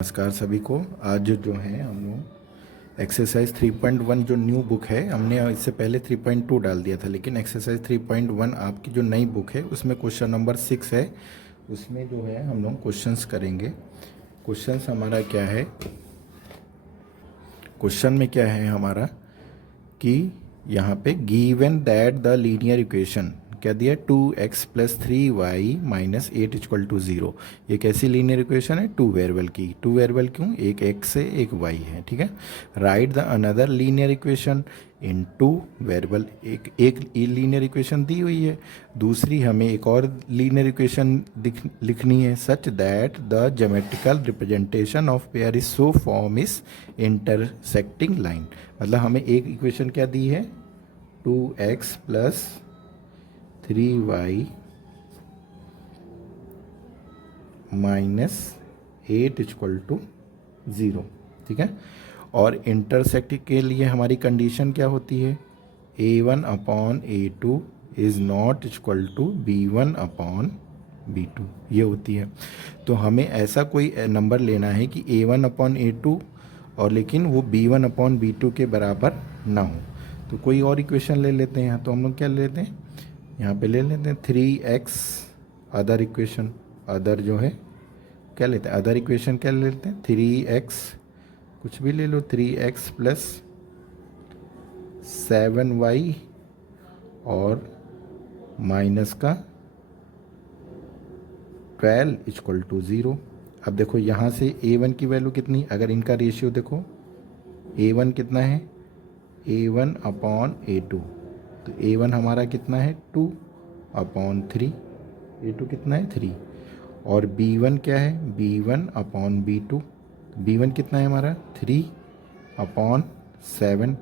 नमस्कार सभी को। आज जो है हम लोग एक्सरसाइज 3.1 जो न्यू बुक है, हमने इससे पहले 3.2 डाल दिया था, लेकिन एक्सरसाइज 3.1 आपकी जो नई बुक है उसमें क्वेश्चन नंबर 6 है। उसमें जो है हम लोग क्वेश्चंस करेंगे। क्वेश्चंस हमारा क्या है, क्वेश्चन में क्या है हमारा कि यहाँ पे given that the linear equation क्या दिया, 2x plus 3y minus 8 equal to 0। ये कैसी लीनियर इक्वेशन है, टू वेरिएबल की। टू वेरिएबल क्यों, एक x है एक y है, ठीक है। Right the another linear equation in two variable. एक लीनियर इक्वेशन दी हुई है, दूसरी हमें एक और लीनियर इक्वेशन लिखनी है, such that the geometrical representation of pair is so form is intersecting line. मतलब हमें एक इक्वेशन क्या दी है, 2x plus 3y minus 8 equal to 0, ठीक है। और इंटरसेक्ट के लिए हमारी कंडीशन क्या होती है, a1 upon a2 is not equal to b1 upon b2, ये होती है। तो हमें ऐसा कोई नंबर लेना है कि a1 अपॉन a2 और लेकिन वो b1 अपॉन b2 के बराबर ना हो। तो कोई और इक्वेशन ले लेते हैं। तो हम लोग क्या लेते हैं, यहाँ पे ले लेते हैं 3x अदर इक्वेशन। अदर जो है क्या लेते हैं, अदर इक्वेशन क्या लेते हैं, 3x कुछ भी ले लो, 3x प्लस 7y और माइनस का 12 इक्वल टू 0। अब देखो यहाँ से a1 की वैल्यू कितनी, अगर इनका रेशियो देखो, a1 कितना है, a1 अपॉन a2। तो a1 हमारा कितना है, 2 अपॉन 3, a2 कितना है 3। और b1 क्या है, b1 अपॉन b2। b1 कितना है हमारा 3 अपॉन 7।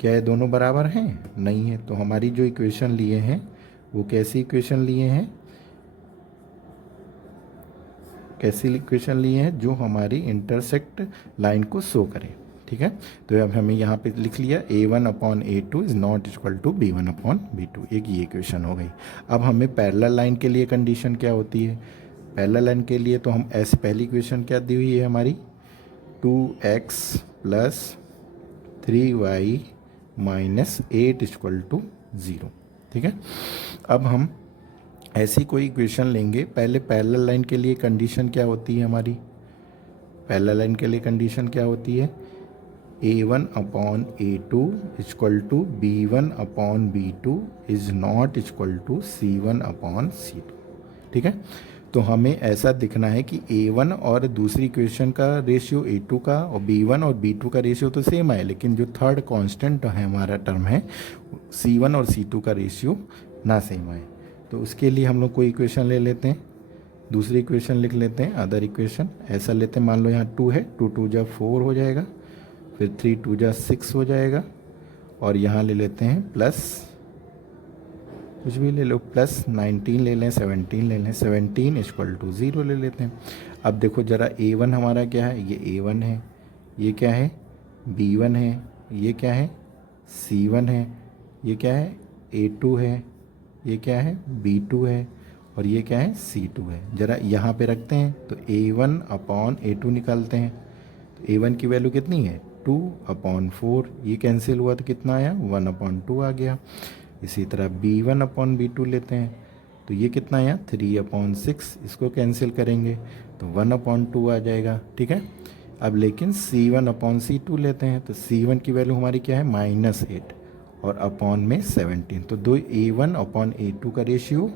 क्या है, दोनों बराबर हैं, नहीं है। तो हमारी जो इक्वेशन लिए हैं वो कैसी इक्वेशन लिए हैं, कैसी इक्वेशन लिए हैं, जो हमारी इंटरसेक्ट लाइन को शो करें, ठीक है। तो अब हमें यहाँ पे लिख लिया a1 upon a2 is not equal to b1 upon b2, एक ये इक्वेशन हो गई। अब हमें पैरेलल लाइन के लिए कंडीशन क्या होती है, पैरेलल लाइन के लिए तो हम ऐसे, पहली इक्वेशन क्या दी हुई है हमारी, 2x plus 3y minus 8 equal to 0, ठीक है। अब हम ऐसी कोई इक्वेशन लेंगे। पहले पैरेलल लाइन के लिए कंडीशन क्या होती है हमारी, पैरेलल लाइन के लिए कंडीशन क्या होती है, a1 upon a2 equal to b1 upon b2 is not equal to c1 upon c2, ठीक है। तो हमें ऐसा दिखना है कि a1 और दूसरी इक्वेशन का रेशियो a2 का और b1 और b2 का रेशियो तो सेम है, लेकिन जो थर्ड कांस्टेंट है हमारा टर्म है, c1 और c2 का रेशियो ना सेम है। तो उसके लिए हम लोग कोई इक्वेशन ले लेते हैं, दूसरी इक्वेशन लिख लेते हैं, अदर इक्वेशन ऐसा लेते हैं। मान लो यहाँ 2 है, 2 2 जा 4 हो जाएगा, फिर 3 2 जा 6 हो जाएगा, और यहाँ ले लेते हैं प्लस, कुछ भी ले लो, प्लस 19 ले लें, 17 ले लें, 17 इक्वल टू 0 ले लेते हैं। अब देखो ज़रा a1 हमारा क्या है, ये a1 है, ये क्या है b1 है, ये क्या है c1 है, ये क्या है a2 है, ये क्या है b2 है, और ये क्या है c2 है। ज़रा यहाँ पे रखते हैं तो a1 अपॉन a2 निकालते हैं। तो a1 की वैल्यू कितनी है, 2 अपॉन 4, ये कैंसिल हुआ तो कितना आया, 1 अपॉन 2 आ गया। इसी तरह b1 अपॉन b2 लेते हैं, तो ये कितना आया 3 अपॉन 6, इसको कैंसिल करेंगे तो 1 अपॉन 2 आ जाएगा, ठीक है। अब लेकिन c1 अपॉन c2 लेते हैं, तो c1 की वैल्यू हमारी क्या है -8 और अपॉन में 17। तो दो a1 अपॉन a2 का रेशियो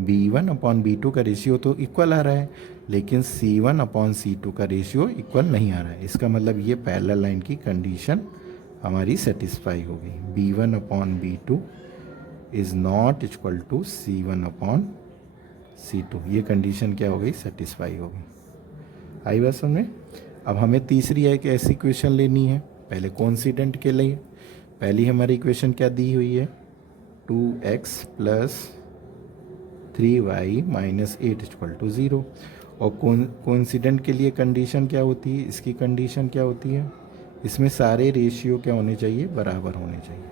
b1 अपॉन b2 का रेशियो तो इक्वल आ रहा है, लेकिन c1 अपॉन c2 का रेशियो इक्वल नहीं आ रहा है। इसका मतलब ये पैरेलल लाइन की कंडीशन हमारी सेटिस्फाई हो गई, b1 upon b2 is not equal to c1 upon c2। ये कंडीशन क्या हो गई, सेटिस्फाई हो गई। आई बात समझ में। अब हमें तीसरी एक ऐसी इक्वेशन लेनी है, पहले कोइंसिडेंट के लिए। पहली हमारी इक्वेशन क्या दी हुई है, 2x plus 3y minus 8 equal to 0। और कोइंसिडेंट के लिए कंडीशन क्या होती है, इसकी कंडीशन क्या होती है, इसमें सारे रेशियो क्या होने चाहिए, बराबर होने चाहिए।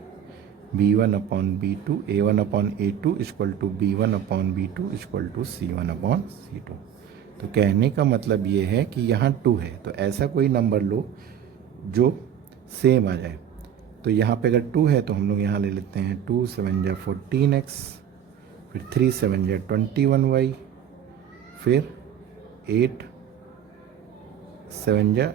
b1 upon b2, a1 upon a2 equal to b1 upon b2 equal to c1 upon c2। तो कहने का मतलब ये है कि यहाँ 2 है, तो ऐसा कोई नंबर लो जो सेम आ जाए। तो यहाँ पे अगर 2 है तो हम लोग यहाँ ले लेते हैं 2 7 जा 14x, फिर 3 7 जा 21y, फिर 8 7 जा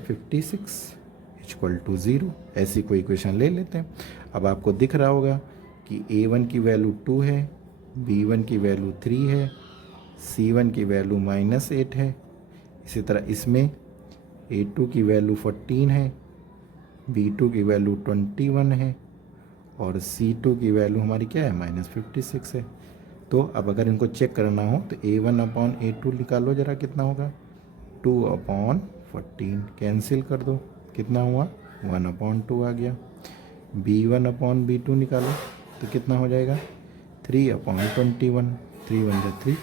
56 इक्वल टू 0। ऐसी कोई इक्वेशन ले लेते हैं। अब आपको दिख रहा होगा कि a1 की वैल्यू 2 है, b1 की वैल्यू 3 है, c1 की वैल्यू -8 है। इसी तरह इसमें a2 की वैल्यू 14 है, b2 की वैल्यू 21 है और c2 की वैल्यू हमारी क्या है -56 है। तो अब अगर इनको चेक करना हो तो a1/a2 निकालो ज़रा, कितना होगा 2/14, कैंसिल कर दो, कितना हुआ 1/2 आ गया। b1/b2 निकालो तो कितना हो जाएगा 3/21, 3 1 जा 3,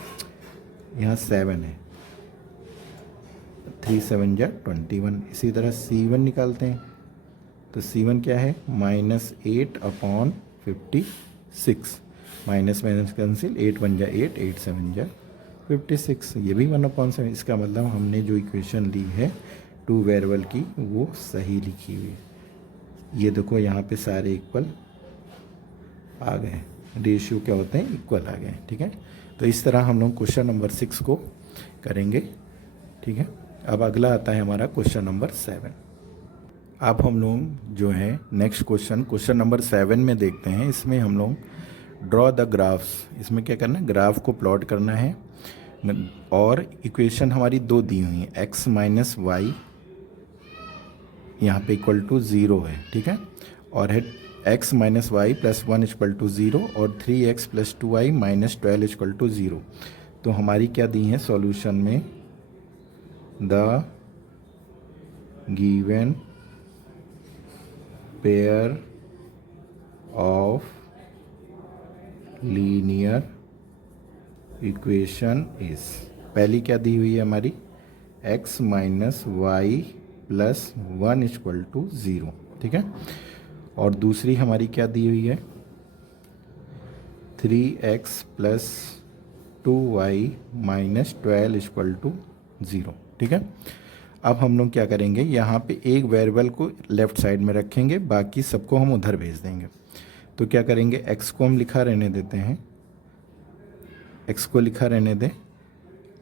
यहाँ 7 है, 3 7 जा 21। इसी तरह c1 निकालते हैं तो c1 क्या है -8/56, माइनस माइनस कैंसिल, 8 1 जा 8, 8 7 जा 56, ये भी 1/7। इसका मतलब हमने जो इक्वेशन ली है 2 वेरिएबल की वो सही लिखी हुई है। ये देखो यहाँ पे सारे इक्वल आ गए, रेशियो क्या होते हैं इक्वल आ गए। ठीक है, तो इस तरह हम लोग क्वेश्चन नंबर 6 को करेंगे। ठीक है, अब अगला आता है हमारा क्वेश्चन नंबर 7। अब हम लोग जो है नेक्स्ट क्वेश्चन नंबर 7 में देखते हैं। इसमें हम लोग ड्रॉ द ग्राफ्स, इसमें क्या करना है ग्राफ को प्लॉट करना है और इक्वेशन हमारी 2 दी हुई है, x माइनस वाई यहाँ पे इक्वल टू 0 है। ठीक है, और है x minus y plus 1 equal to 0 और 3x plus 2y minus 12 equal to 0। तो हमारी क्या दी है सॉल्यूशन में, the given pair of linear equation is, पहली क्या दी हुई है हमारी x minus y plus 1 equal to 0। ठीक है, और दूसरी हमारी क्या दी हुई है 3x plus 2y minus 12 equal to 0। ठीक है, अब हम लोग क्या करेंगे, यहाँ पे एक वेरिएबल को लेफ्ट साइड में रखेंगे, बाकी सबको हम उधर भेज देंगे। तो क्या करेंगे x को हम लिखा रहने देते हैं, x को लिखा रहने दें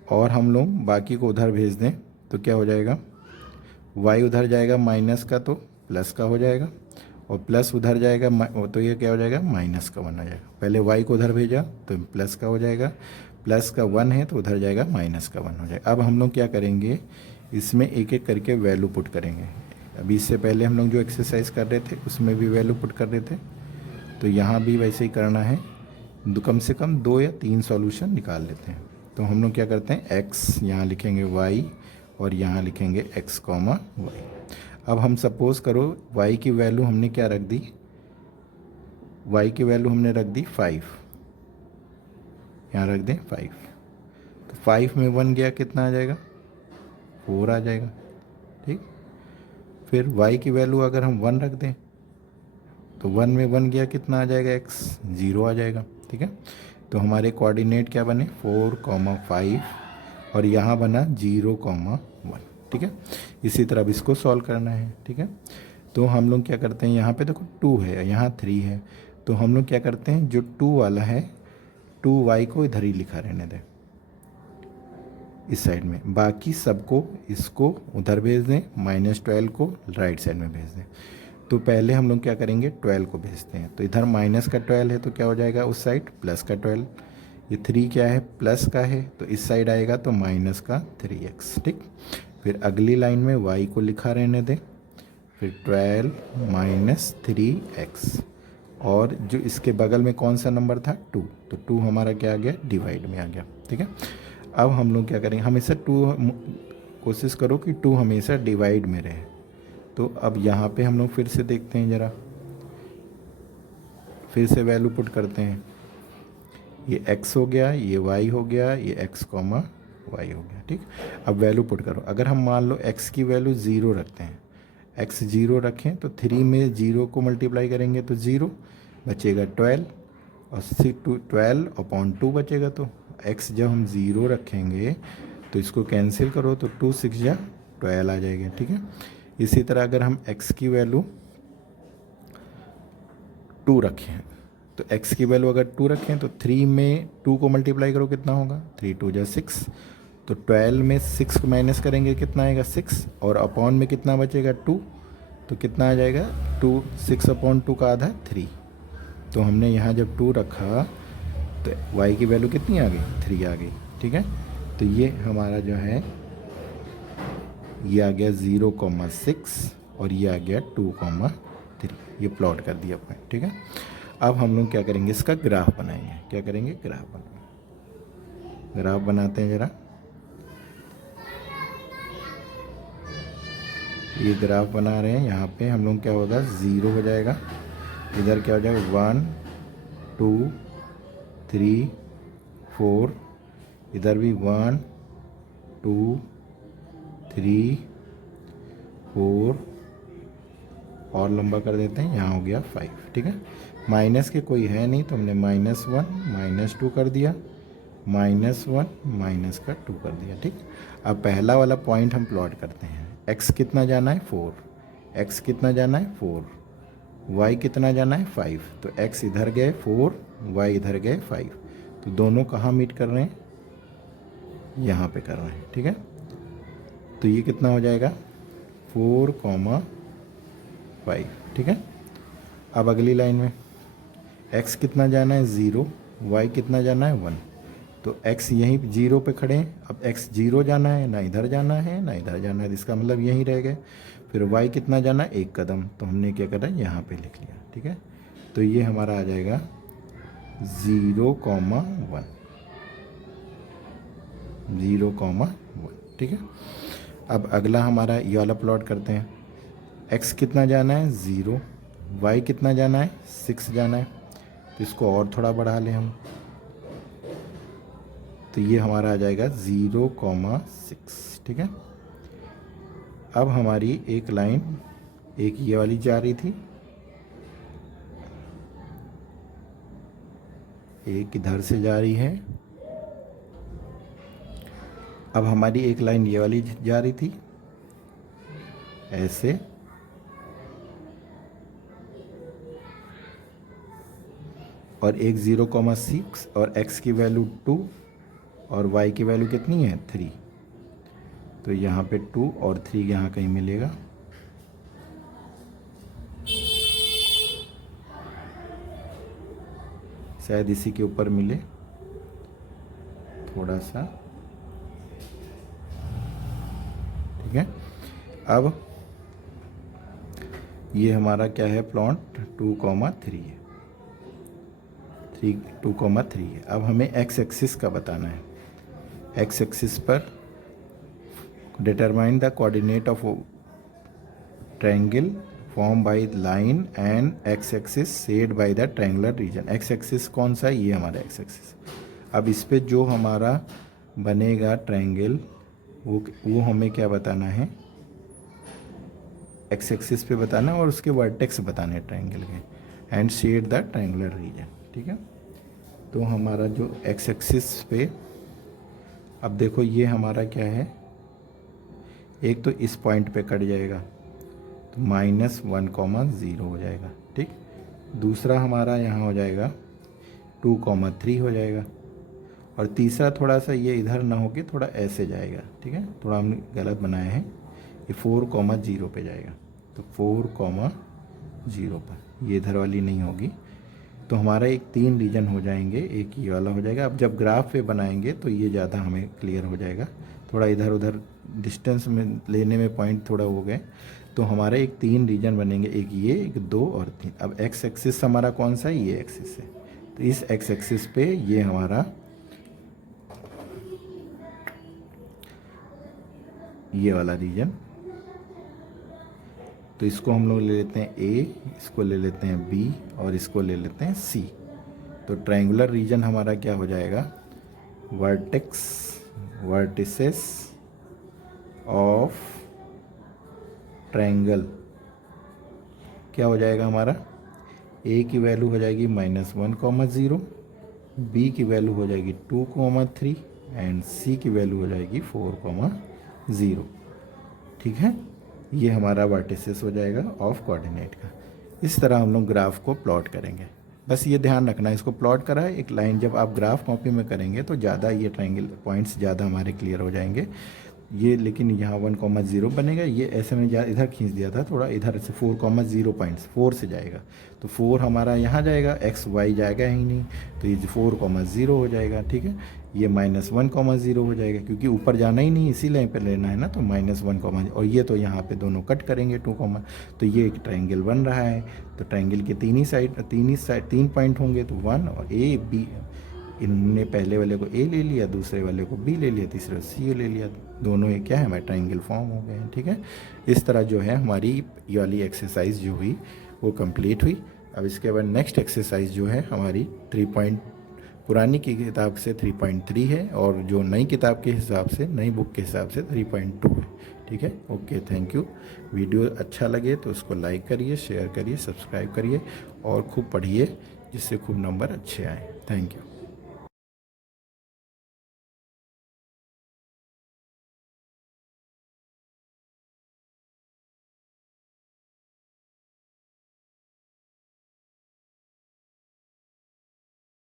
और हम लोग बाकी को उधर भेज दें। तो क्या हो जाएगा y उधर जाएगा माइनस का तो प्लस का हो जाएगा, और प्लस उधर जाएगा तो ये क्या हो जाएगा माइनस का 1 हो जाएगा। पहले y को उधर भेजा तो प्लस का हो जाएगा, प्लस का 1 है तो उधर जाएगा माइनस का 1 हो जाएगा। अब हम लोग क्या करेंगे, इसमें एक एक करके वैल्यू पुट करेंगे। अभी इससे पहले हम लोग जो एक्सरसाइज कर रहे थे उसमें भी वैल्यू पुट कर रहे थे, तो यहाँ भी वैसे ही करना है। कम से कम 2 या 3 सॉल्यूशन निकाल लेते हैं। तो हम लोग क्या करते हैं x यहाँ लिखेंगे y और यहाँ लिखेंगे x, y। अब हम सपोज़ करो y की वैल्यू हमने क्या रख दी, y की वैल्यू हमने रख दी 5, यहाँ रख दें 5। तो 5 में 1 गया कितना आ जाएगा 4 आ जाएगा। ठीक, फिर y की वैल्यू अगर हम 1 रख दें तो 1 में 1 गया कितना आ जाएगा x, 0 आ जाएगा। ठीक है, तो हमारे कोऑर्डिनेट क्या बने 4, 5 और यहाँ बना 0, 1। ठीक है, इसी तरह अब इसको सॉल्व करना है। ठीक है, तो हम लोग क्या करते हैं, यहाँ पे देखो 2 है, यहाँ 3 है, तो हम लोग क्या करते हैं जो 2 वाला है 2y को इधर ही लिखा रहने दें इस साइड में, बाकी सबको इसको उधर भेज दें, -12 को राइट साइड में भेज दें। तो पहले हम लोग क्या करेंगे 12 को भेजते हैं, तो इधर माइनस का 12 है तो क्या हो जाएगा उस साइड प्लस का 12, ये 3 क्या है प्लस का है तो इस साइड आएगा तो माइनस का 3x। ठीक, फिर अगली लाइन में y को लिखा रहने दें, फिर 12 माइनस 3x, और जो इसके बगल में कौन सा नंबर था 2, तो 2 हमारा क्या आ गया डिवाइड में आ गया। ठीक है, अब हम लोग क्या करेंगे, हमेशा 2 कोशिश करो कि 2 हमेशा डिवाइड में रहे। तो अब यहाँ पे हम लोग फिर से देखते हैं, ज़रा फिर से वैल्यू पुट करते हैं। ये x हो गया, ये y हो गया, ये x, y हो गया। ठीक, अब वैल्यू पुट करो। अगर हम मान लो x की वैल्यू 0 रखते हैं, x 0 रखें तो 3 में 0 को मल्टीप्लाई करेंगे तो 0 बचेगा 12 और 12/2 बचेगा। तो x जब हम 0 रखेंगे तो इसको कैंसिल करो तो 2 6 या 12 आ जाएगा, ठीक है। इसी तरह अगर हम x की वैल्यू 2 रखें, तो x की वैल्यू अगर 2 रखें तो 3 में 2 को मल्टीप्लाई करो कितना होगा, 3 2 जा 6, तो 12 में 6 को माइनस करेंगे कितना आएगा 6, और अपॉन में कितना बचेगा 2, तो कितना आ जाएगा 2, 6 अपॉन 2 का आधा 3। तो हमने यहाँ जब 2 रखा तो y की वैल्यू कितनी आ गई, 3 आ गई, ठीक है। तो ये हमारा जो है ये आ गया 0,6 और ये आ गया 2,3, ये प्लॉट कर दिया अपने, ठीक है। अब हम लोग क्या करेंगे, इसका ग्राफ बनाएंगे। क्या करेंगे, ग्राफ बनाएंगे। ग्राफ बनाते हैं ज़रा। ये ग्राफ बना रहे हैं, यहाँ पे हम लोग क्या होगा 0 हो जाएगा, इधर क्या हो जाएगा 1 2 3 4, इधर भी 1 2 3 4, और लंबा कर देते हैं, यहाँ हो गया 5, ठीक है। माइनस के कोई है नहीं तो हमने -1 -2 कर दिया, -1 माइनस का 2 कर दिया, ठीक। अब पहला वाला पॉइंट हम प्लॉट करते हैं। x कितना जाना है 4, x कितना जाना है 4, y कितना जाना है 5, तो x इधर गए 4, y इधर गए 5, तो दोनों कहाँ मीट कर रहे हैं, यहाँ पे कर रहे हैं, ठीक है। तो ये कितना हो जाएगा 4,5, ठीक है। अब अगली लाइन में x कितना जाना है 0, y कितना जाना है 1, तो x यहीं 0 पे खड़े हैं। अब x 0 जाना है, ना इधर जाना है ना इधर जाना है, इसका मतलब यहीं रह गए। फिर y कितना जाना है 1 कदम, तो हमने क्या करा यहाँ पे लिख लिया, ठीक है। तो ये हमारा आ जाएगा 0,1, 0,1, ठीक है। अब अगला हमारा ये वाला प्लॉट करते हैं। x कितना जाना है 0, y कितना जाना है 6 जाना है, तो इसको और थोड़ा बढ़ा लें हम, तो ये हमारा आ जाएगा 0,6, ठीक है। अब हमारी एक लाइन, एक ये वाली जा रही थी, एक इधर से जा रही है। अब हमारी एक लाइन ये वाली जा रही थी ऐसे, और एक 0,6 और x की वैल्यू 2 और y की वैल्यू कितनी है 3, तो यहाँ पे 2 और 3 यहाँ कहीं मिलेगा। शायद इसी के ऊपर मिले थोड़ा सा, ठीक है। अब ये हमारा क्या है प्लॉट 2,3 है, 2,3 है। अब हमें x एक्सिस का बताना है। x एक्सिस पर determine the coordinate of triangle form by line and x axis shade by the triangular region. x axis कौन सा है, ये हमारा x एक्सिस। अब इस पे जो हमारा बनेगा ट्रायंगल वो हमें क्या बताना है, x एक्सिस पे बताना है और उसके वर्टेक्स बताने हैं ट्रायंगल के, and shade the triangular region, ठीक है। तो हमारा जो x एक्सिस पे, अब देखो ये हमारा क्या है, एक तो इस पॉइंट पे कट जाएगा तो -1,0 हो जाएगा, ठीक। दूसरा हमारा यहाँ हो जाएगा 2,3 हो जाएगा, और तीसरा थोड़ा सा ये इधर ना होके थोड़ा ऐसे जाएगा, ठीक है। थोड़ा हमने गलत बनाया है, ये 4,0 पे जाएगा, तो 4,0 पर, ये इधर वाली नहीं होगी। तो हमारा एक 3 रीजन हो जाएंगे, एक ये वाला हो जाएगा। अब जब ग्राफ पे बनाएंगे तो ये ज़्यादा हमें क्लियर हो जाएगा, थोड़ा इधर उधर डिस्टेंस में लेने में पॉइंट थोड़ा हो गए। तो हमारे एक 3 रीजन बनेंगे, एक ये, एक 2 और 3। अब x एक्सिस हमारा कौन सा है, ये एक्सिस है, तो इस x एक्सिस पे ये हमारा ये वाला रीजन, तो इसको हम लोग ले लेते हैं A, इसको ले लेते हैं B और इसको ले लेते हैं C। तो ट्रायंगुलर रीजन हमारा क्या हो जाएगा, वर्टिसेस ऑफ ट्रायंगल क्या हो जाएगा हमारा, A की वैल्यू हो जाएगी -1,0, B की वैल्यू हो जाएगी 2,3 एंड सी की वैल्यू हो जाएगी 4,0। ठीक है, ये हमारा वर्टिसेस हो जाएगा ऑफ कोऑर्डिनेट का। इस तरह हम लोग ग्राफ को प्लॉट करेंगे। बस ये ध्यान रखना, इसको प्लॉट करा है एक लाइन, जब आप ग्राफ कॉपी में करेंगे तो ज़्यादा ये ट्रायंगल पॉइंट्स ज़्यादा हमारे क्लियर हो जाएंगे। ये लेकिन यहाँ 1,0 बनेगा, ये ऐसे में इधर खींच दिया था थोड़ा, इधर से 4,0 पॉइंट्स 4 से जाएगा, तो 4 हमारा यहाँ जाएगा, एक्स वाई जाएगा ही नहीं, तो ये 4,0 हो जाएगा। ठीक है, ये -1,0 हो जाएगा, क्योंकि ऊपर जाना ही नहीं, इसी लाइन पे लेना है ना, तो -1, और ये तो यहाँ पे दोनों कट करेंगे 2, तो ये एक ट्रायंगल बन रहा है। तो ट्रायंगल के तीन ही साइड 3 पॉइंट होंगे, तो 1 और ए बी, इनने पहले वाले को ए ले लिया, दूसरे वाले को बी ले लिया, तीसरे को सी ले लिया, दोनों ये क्या है हमारे ट्रायंगल फॉर्म हो गए हैं। ठीक है, इस तरह जो है हमारी ये वाली एक्सरसाइज जो हुई वो कंप्लीट हुई। अब इसके बाद नेक्स्ट एक्सरसाइज जो है हमारी 3 पुरानी की किताब से 3.3 है, और जो नई किताब के हिसाब से, नई बुक के हिसाब से 3.2 है। ठीक है, ओके, थैंक यू। वीडियो अच्छा लगे तो उसको लाइक करिए, शेयर करिए, सब्सक्राइब करिए और खूब पढ़िए, जिससे खूब नंबर अच्छे आए। Thank you.